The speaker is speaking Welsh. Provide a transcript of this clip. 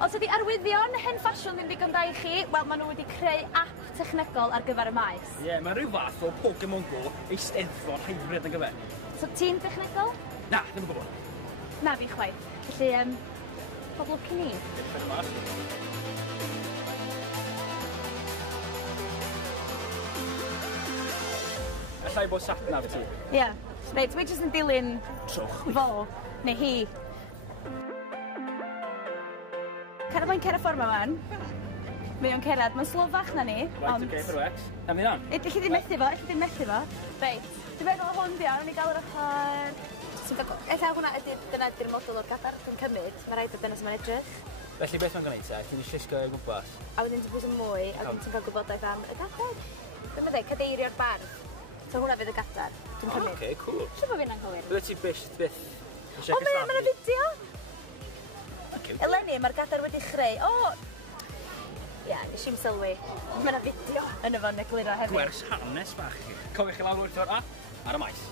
Os ydi arwyddion hen ffasiwn ddim digon da I chi, wel, maen nhw wedi creu app technegol ar gyfer y maes. Ie, mae'n rhyw fath o Pokemon Go eisteddfod hybrid yn gyfer. So, ti'n technegol? Na, ddim yn gwybod. Na fi chwaith. Felly, pob lwc I ni. Allai bod satnaf ti. Ie. Reit, dwi jyst yn dilyn Trwch. fo, neu hi. Mae'n cerdd ffordd ma'n. Mae o'n cerdd, mae'n slofach na ni. Right, okay, perfect. Na mi dan. Ydych chi di methu fo, Reit, dwi'n meddwl hwn di o'n i gael yr ochr... Ella hwnna dyna ydy'r model o'r gadar dwi'n cymryd. Mae rhaid o dyna sy'n mae'n edrych. Felly beth mae'n gwneud te? Ti'n llusgo o gwmpas? A wedyn ti'n bwys yn mwy, a wedyn ti'n cael gwybodaeth am y gadar. Dwi'n meddwl, cadeirio'r bardd. So hwnna fydd y gadar, dwi'n cymryd. Okay, cool. Siw bod fi'n anghywir. Bydde ti byth. O, mae'n y fideo! Eleni, mae'r gadar wedi chreu. O! Ia, nes i'n sylwi. Mae'n y fideo yn y fan egluro hefyd. Gwers hanes bach chi. Cofiwch chi lawr wrth o'r app ar y maes.